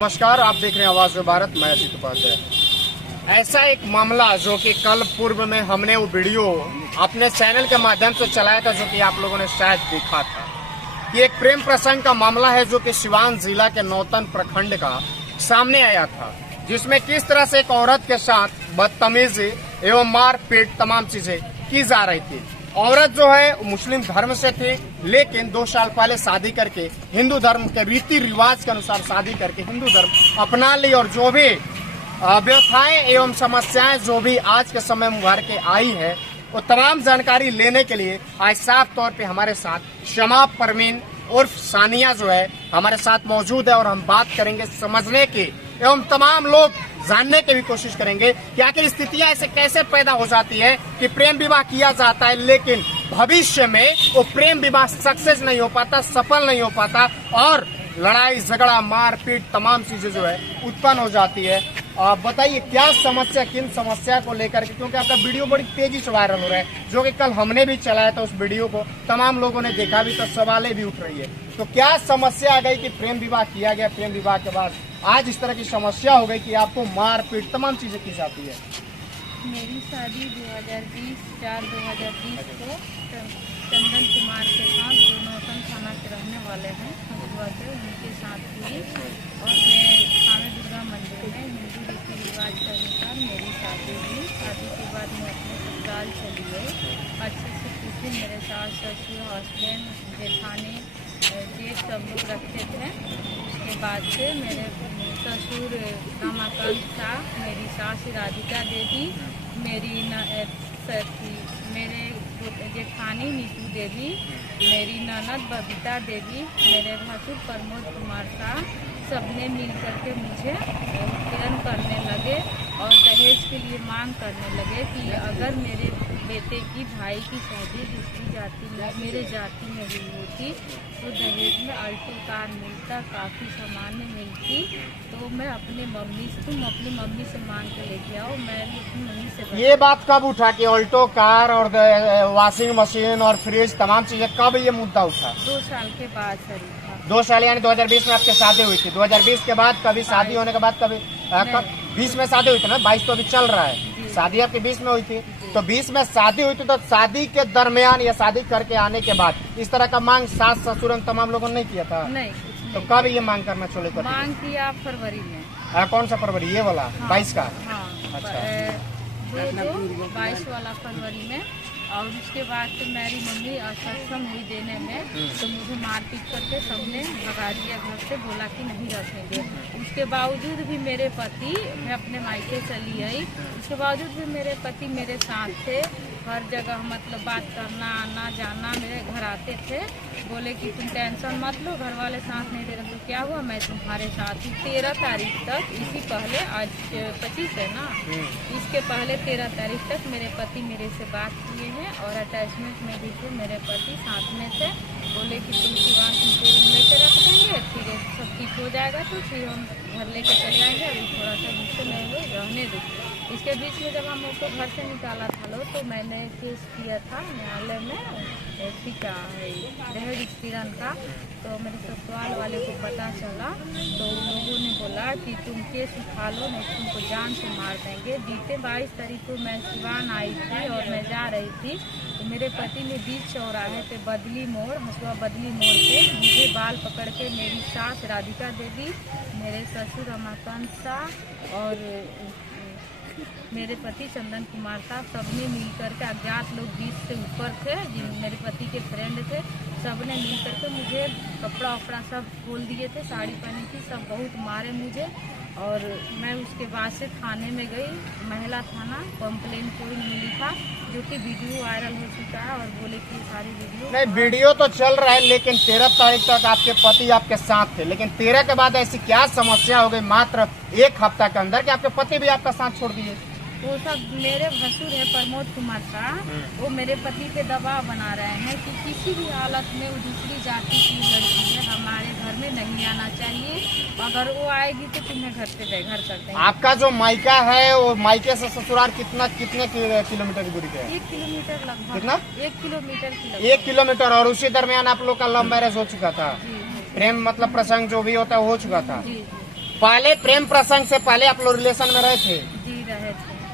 नमस्कार, आप देख रहे हैं आवाज भारत। मैं अजीत उपाध्याय। ऐसा एक मामला जो कि कल पूर्व में हमने वो वीडियो अपने चैनल के माध्यम से चलाया था, जो कि आप लोगों ने शायद देखा था। ये एक प्रेम प्रसंग का मामला है जो कि सिवान जिला के नौतन प्रखंड का सामने आया था, जिसमें किस तरह से एक औरत के साथ बदतमीजी एवं मारपीट तमाम चीजें की जा रही थी। औरत जो है मुस्लिम धर्म से थी, लेकिन 2 साल पहले शादी करके हिंदू धर्म के रीति रिवाज के अनुसार शादी करके हिंदू धर्म अपना ली, और जो भी व्यवसाय एवं समस्याएं जो भी आज के समय में उभर के आई है, वो तमाम जानकारी लेने के लिए आज साफ तौर पे हमारे साथ शमा परवीन उर्फ सानिया जो है हमारे साथ मौजूद है, और हम बात करेंगे समझने की एवं तमाम लोग जानने की भी कोशिश करेंगे कि आखिर स्थितियां ऐसे कैसे पैदा हो जाती है कि प्रेम विवाह किया जाता है, लेकिन भविष्य में वो प्रेम विवाह सक्सेस नहीं हो पाता, सफल नहीं हो पाता, और लड़ाई झगड़ा मारपीट तमाम चीजें जो है उत्पन्न हो जाती है। आप बताइए क्या समस्या, किन समस्या को लेकर के, क्योंकि आपका वीडियो बड़ी तेजी से वायरल हो रहा है, जो कि कल हमने भी चलाया था उस वीडियो को, तमाम लोगों ने देखा भी, तो सवालें भी उठ रही है। तो क्या समस्या आ गई कि प्रेम विवाह किया गया, प्रेम विवाह के बाद आज इस तरह की समस्या हो गई कि आपको मारपीट तमाम चीजें की जाती है? मेरी शादी 2020 को चंदन कुमार के साथ, जो नौतन थाना के रहने वाले हैं, उनके साथ हुई, और मैं खाना दुर्गा मंदिर में हिंदू रीति रिवाज के अनुसार मेरी शादी हुई। शादी के बाद मैं अपने ससुराल चली गई। अच्छे से पूछे, मेरे सास ससुर हस्बैंड जेठानी जेठ सब लोग रखते थे। उसके बाद से मेरे ससुर रमाकांत था, मेरी सास राधिका देवी, मेरी मेरे जेठानी नीतू देवी, मेरी ननद बबीता देवी, मेरे भसुर प्रमोद कुमार था, सबने मिल करके मुझे उत्पीड़न करने लगे और दहेज के लिए मांग करने लगे कि अगर मेरे बेटे की भाई की शादी दूसरी जाति में, मेरे जाति में हुई होती, तो दहेज में अल्टो कार मिलता, काफ़ी सामान्य मिलती, तो मैं अपने मम्मी से, तुम अपनी मम्मी से मांग के लेके आओ, मैं अपनी मम्मी से। ये बात कब उठा कि ऑल्टो कार और वॉशिंग मशीन और फ्रिज तमाम चीजें, कब ये मुद्दा उठा? 2 साल के बाद सर। 2 साल यानी 2020 में आपकी शादी हुई थी। 2020 के बाद कभी शादी होने के बाद कभी 20 में शादी हुई थी ना? 22 तो अभी चल रहा है, शादी आपकी 20 में हुई थी, तो 20 में शादी हुई थी, तो शादी के दरमियान या शादी करके आने के बाद इस तरह का मांग सास ससुर तमाम लोगों ने नहीं किया था? नहीं। तो कब ये मांग करना चले? मांग किया फरवरी में। कौन सा फरवरी? ये वाला 22 का? हाँ, अच्छा, 22 वाला फरवरी में। और उसके बाद से मेरी मम्मी असक्षम हुई देने में, तो मुझे मारपीट करके सबने भगा दिया घर से, बोला कि नहीं रखेंगे। उसके बावजूद भी मेरे पति, मैं अपने मायके चली आई, उसके बावजूद भी मेरे पति मेरे साथ थे, हर जगह मतलब बात करना, आना जाना, मेरे घर आते थे, बोले कि तुम टेंशन मत लो, घर वाले साथ नहीं दे रहे। तो क्या हुआ, मैं तुम्हारे साथ ही 13 तारीख तक, इसी पहले, आज 25 है ना, इसके पहले 13 तारीख तक मेरे पति मेरे से बात किए हैं, और अटैचमेंट में भी थे मेरे पति, साथ में थे, बोले कि तुम सिवान तुमको रूम लेके रख देंगे, फिर सब ठीक हो जाएगा, तो फिर हम घर लेके चले आएंगे, अभी थोड़ा सा गुस्से में रहने दो। इसके बीच में जब हम उसको घर से निकाला था लो, तो मैंने केस किया था न्यायालय में, क्या है दहेज उत्पीड़न का। तो मेरे ससुराल वाले को पता चला, तो उन लोगों ने बोला कि तुम केस उठा लो, नहीं तुमको जान से मार देंगे। बीते 22 तारीख को मैं सिवान आई थी और मैं जा रही थी, तो मेरे पति ने बीच चौराहे पे बदली मोड़, हसुआ बदली मोड़ पे मुझे बाल पकड़ के, मेरी सास राधिका देवी, मेरे ससुर रमाकांत शाह और मेरे पति चंदन कुमार साहब, सबने मिलकर के, अज्ञात लोग 20 से ऊपर थे, जिन मेरे पति के फ्रेंड थे, सबने मिलकर के मुझे कपड़ा वपड़ा सब खोल दिए थे, साड़ी पहनी थी, सब बहुत मारे मुझे। और मैं उसके बाद से थाने में गई, महिला थाना, कंप्लेन कोई नहीं लिखा, जो कि वीडियो वायरल हो चुका है, और बोले कि सारी वीडियो नहीं, वीडियो तो चल रहा है, लेकिन 13 तारीख तक आपके पति आपके साथ थे, लेकिन 13 के बाद ऐसी क्या समस्या हो गई मात्र 1 हफ्ता के अंदर कि आपके पति भी आपका साथ छोड़ दिए? वो सब मेरे भसुर है प्रमोद कुमार साहब, वो मेरे पति पे दबाव बना रहे हैं कि किसी भी हालत में वो दूसरी जाति की लड़की है, हमारे घर में नहीं आना चाहिए, अगर वो आएगी तो तुम्हें घर से बेघर कर देंगे। आपका जो मायका है, वो मायके से ससुराल कितने किलोमीटर की दूरी पे है? 1 किलोमीटर लगभग। कितना? 1 किलोमीटर की 1 किलोमीटर। और उसी दरमियान आप लोग का लव मैरिज हो चुका था? जी प्रेम मतलब प्रसंग जो भी होता है हो चुका था? जी। पहले प्रेम प्रसंग से पहले आप लोग रिलेशन में रहे थे? जी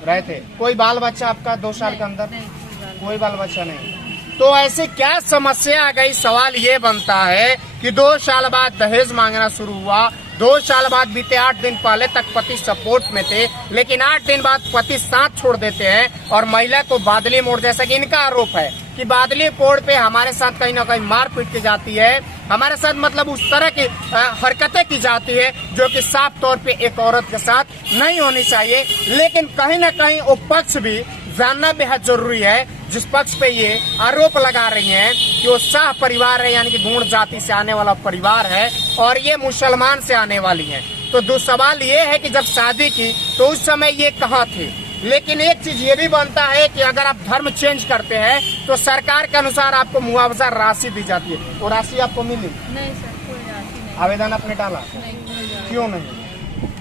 रहे थे। कोई बाल बच्चा आपका 2 साल के अंदर? नहीं, कोई बाल बच्चा नहीं। तो ऐसे क्या समस्या आ गई? सवाल ये बनता है कि 2 साल बाद दहेज मांगना शुरू हुआ। 2 साल बाद बीते 8 दिन पहले तक पति सपोर्ट में थे, लेकिन 8 दिन बाद पति साथ छोड़ देते हैं और महिला को बादली मोड़, जैसा कि इनका आरोप है कि बादली मोड़ पे हमारे साथ कहीं ना कहीं मार पीट की जाती है, हमारे साथ मतलब उस तरह की हरकतें की जाती है जो कि साफ तौर पे एक औरत के साथ नहीं होनी चाहिए। लेकिन कहीं ना कहीं वो पक्ष भी जानना बेहद जरूरी है जिस पक्ष पे ये आरोप लगा रही हैं कि वो शाह परिवार है, यानी कि गौड़ जाति से आने वाला परिवार है और ये मुसलमान से आने वाली है। तो दो सवाल ये है कि जब शादी की तो उस समय ये कहाँ थे। लेकिन एक चीज ये भी बनता है कि अगर आप धर्म चेंज करते हैं तो सरकार के अनुसार आपको मुआवजा राशि दी जाती है। वो राशि आपको मिली? नहीं सर, कोई राशि नहीं। आवेदन आपने डाला? नहीं, कोई राशि। क्यों नहीं?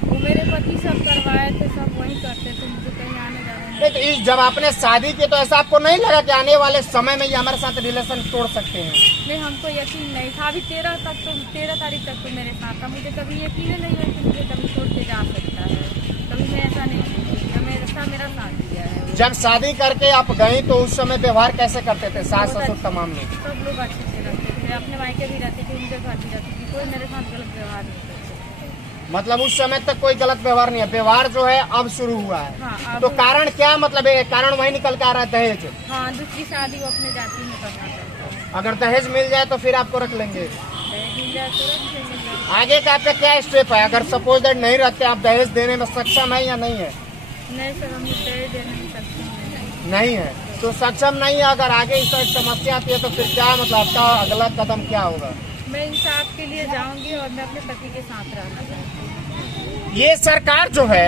वो मेरे पति सब करवाए थे, सब वही करते थे, मुझे कहीं आने जाने नहीं। तो इस जब आपने शादी की तो ऐसा आपको नहीं लगा कि आने वाले समय में ये हमारे साथ रिलेशन तोड़ सकते हैं? नहीं, हमको यकीन नहीं था। अभी 13 तारीख तक तो मेरे साथ था, मुझे कभी यकीन नहीं है कि मुझे कभी छोड़ के जा सकता है। कभी मैं ऐसा नहीं सोची, मेरा साथ दिया है। जब शादी करके आप गई तो उस समय व्यवहार कैसे करते थे सास ससुर तमाम लोग? सब लोग अच्छे से रहते थे, अपने मायके भी रहते थे, उनके घर भी रहते थे, कोई मेरे साथ गलत व्यवहार नहीं करते। मतलब उस समय तक कोई गलत व्यवहार नहीं है, व्यवहार जो है अब शुरू हुआ है। हाँ, तो कारण क्या मतलब है? कारण वही निकल के आ रहा है, दहेज। हाँ, दूसरी शादी वो अपने जाति में करना चाहता है। अगर दहेज मिल जाए तो फिर आपको रख लेंगे? दहेज मिल जाए तो रख लेंगे। आगे का आपका क्या स्टेप है? अगर सपोज दैट नहीं रहते, आप दहेज देने में सक्षम है या नहीं है? नहीं सर, हम दहेज देने में सक्षम नहीं है। तो सक्षम नहीं है, अगर आगे इस तरह समस्या आती है तो फिर क्या मतलब आपका अगला कदम क्या होगा? मैं इंसाफ के लिए जाऊंगी और मैं अपने पति के साथ रहना चाहती हूँ। ये सरकार जो है,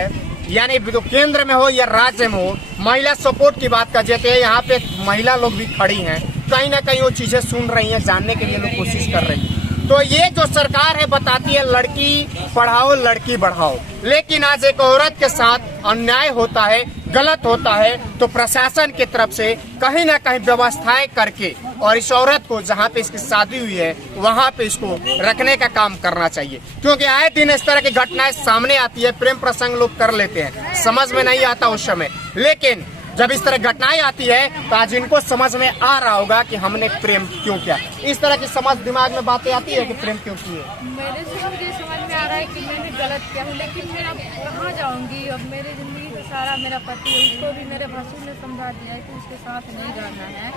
यानी तो केंद्र में हो या राज्य में हो, महिला सपोर्ट की बात कर देते हैं। यहाँ पे महिला लोग भी खड़ी हैं, कहीं ना कहीं वो चीजें सुन रही हैं, जानने के लिए लोग कोशिश कर रही हैं। तो ये जो सरकार है बताती है लड़की पढ़ाओ लड़की बढ़ाओ, लेकिन आज एक औरत के साथ अन्याय होता है, गलत होता है, तो प्रशासन की तरफ से कहीं ना कहीं व्यवस्थाएं करके और इस औरत को जहाँ पे इसकी शादी हुई है वहाँ पे इसको रखने का काम करना चाहिए। क्योंकि आए दिन इस तरह की घटनाएं सामने आती है, प्रेम प्रसंग लोग कर लेते हैं, समझ में नहीं आता उस समय, लेकिन जब इस तरह घटनाएं आती है तो आज इनको समझ में आ रहा होगा कि हमने प्रेम क्यों किया। इस तरह की समझ दिमाग में बातें आती है कि प्रेम क्यों किए। मेरे से मुझे समझ में आ रहा है कि मैंने गलत किया हूँ, लेकिन मैं अब कहाँ जाऊँगी? अब मेरी जिंदगी का सारा मेरा पति है, उसको भी मेरे भसुर ने समझा दिया है कि उसके साथ नहीं रहना है,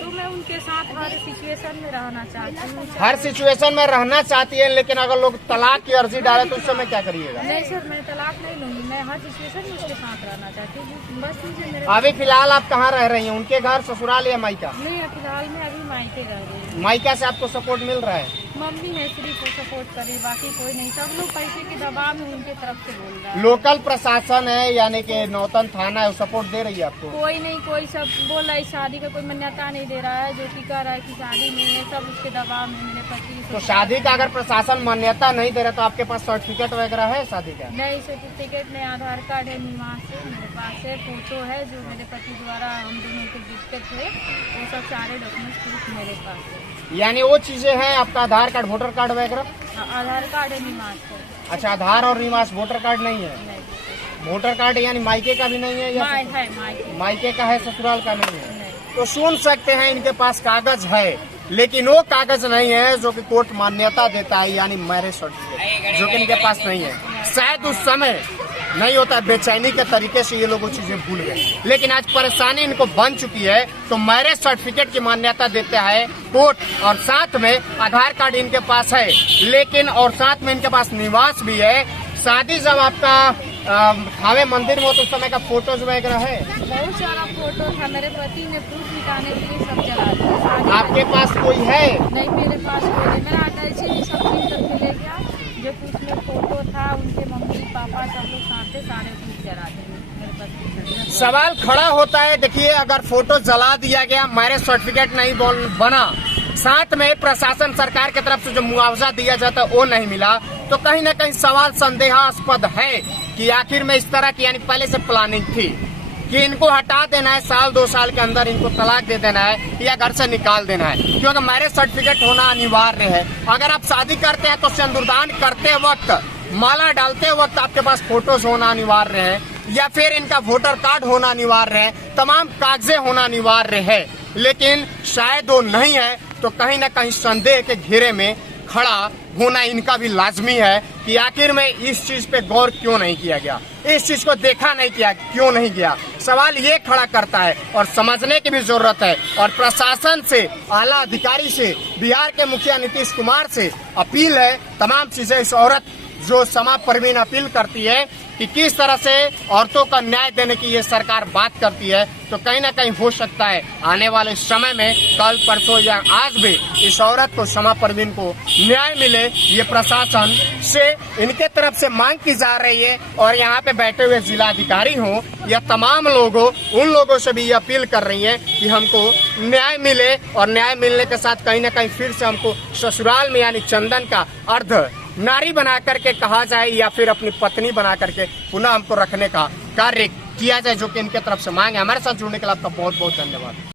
तो मैं उनके साथ हर सिचुएशन में रहना चाहती हूँ। हर सिचुएशन में रहना चाहती है, लेकिन अगर लोग तलाक की अर्जी डाले तो उस समय क्या करिएगा? नहीं सर, मैं तलाक नहीं लूंगी, मैं हर सिचुएशन में उसके साथ रहना चाहती हूँ। बस मुझे मेरे अभी फिलहाल आप कहाँ रह रही हैं? उनके घर, ससुराल या मायका? नहीं, फिलहाल मैं अभी मायके रह रही हूँ। मायका से आपको सपोर्ट मिल रहा है? मम्मी है सिर्फ सपोर्ट करी, बाकी कोई नहीं। सब लोग पैसे के दबाव में उनके तरफ से बोल रहा है। लोकल प्रशासन है, यानी कि नौतन थाना है, वो सपोर्ट दे रही है आपको? कोई नहीं, कोई सब बोल रहा है शादी का कोई मान्यता नहीं दे रहा है, जो कि कह रहा है कि शादी नहीं है, सब उसके दबाव में मेरे पति। तो शादी का अगर प्रशासन मान्यता नहीं दे रहा तो आपके पास सर्टिफिकेट वगैरह है शादी का? नहीं, सर्टिफिकेट नहीं, आधार कार्ड है, निवास है मेरे पास है, फोटो है जो मेरे पति द्वारा हम दोनों को दिक्कत है, वो सब सारे डॉक्यूमेंट्स प्रूफ मेरे पास है। यानी वो चीजें हैं आपका आधार कार्ड, वोटर कार्ड वगैरह? आधार कार्ड है, निवास है। अच्छा, आधार और निवास, वोटर कार्ड नहीं है? नहीं, वोटर कार्ड यानी मायके का भी नहीं है या मायके का है, ससुराल का नहीं है? नहीं। तो सुन सकते हैं इनके पास कागज है, लेकिन वो कागज नहीं है जो कि कोर्ट मान्यता देता है, यानी मैरिज सर्टिफिकेट, जो कि इनके पास नहीं है। शायद उस समय नहीं होता, बेचैनी के तरीके से ये लोग वो चीजें भूल गए, लेकिन आज परेशानी इनको बन चुकी है। तो मैरिज सर्टिफिकेट की मान्यता देता है कोर्ट, और साथ में आधार कार्ड इनके पास है, लेकिन और साथ में इनके पास निवास भी है। शादी जब आपका थावे मंदिर में हो तो उस समय का फोटोज वगैरह है? बहुत सारा फोटो था, मेरे पति ने प्रूफ निकालने के लिए सब चला दिया। आपके पास कोई है? नहीं, मेरे पास कोई नहीं, मेरा अटैची भी सब चीज करके ले गया, जो कि उसमें फोटो था, उनके मम्मी पापा सब लोग साथ थे, सारे प्रूफ जला दिए मेरे पति। सवाल खड़ा होता है, देखिए अगर फोटो जला दिया गया, मैरिज सर्टिफिकेट नहीं बना, साथ में प्रशासन सरकार की तरफ से जो मुआवजा दिया जाता है वो नहीं मिला, तो कहीं ना कहीं सवाल संदेहास्पद है कि आखिर में इस तरह की, यानी पहले से प्लानिंग थी कि इनको हटा देना है, 1-2 साल के अंदर इनको तलाक दे देना है या घर से निकाल देना है, क्योंकि मैरिज सर्टिफिकेट होना अनिवार्य है। अगर आप शादी करते हैं तो सिंदूरदान करते वक्त माला डालते वक्त आपके पास फोटोज होना अनिवार्य है या फिर इनका वोटर कार्ड होना अनिवार्य है, तमाम कागजें होना अनिवार्य है, लेकिन शायद वो नहीं है, तो कहीं ना कहीं संदेह के घेरे में खड़ा होना इनका भी लाजमी है कि आखिर में इस चीज पे गौर क्यों नहीं किया गया, इस चीज को देखा नहीं किया, क्यों नहीं गया। सवाल ये खड़ा करता है और समझने की भी जरूरत है। और प्रशासन से, आला अधिकारी से, बिहार के मुखिया नीतीश कुमार से अपील है, तमाम चीजें इस औरत जो समा परवीन अपील करती है कि किस तरह से औरतों का न्याय देने की ये सरकार बात करती है, तो कहीं ना कहीं हो सकता है आने वाले समय में, कल परसों या आज भी इस औरत को, समा परवीन को न्याय मिले। ये प्रशासन से इनके तरफ से मांग की जा रही है और यहाँ पे बैठे हुए जिलाधिकारी हों या तमाम लोगों, उन लोगों से भी ये अपील कर रही है कि हमको न्याय मिले और न्याय मिलने के साथ कहीं ना कहीं फिर से हमको ससुराल में यानी चंदन का अर्ध नारी बना करके कहा जाए या फिर अपनी पत्नी बना करके पुनः हमको रखने का कार्य किया जाए, जो कि इनके तरफ से मांग है। हमारे साथ जुड़ने के लिए आपका बहुत बहुत धन्यवाद।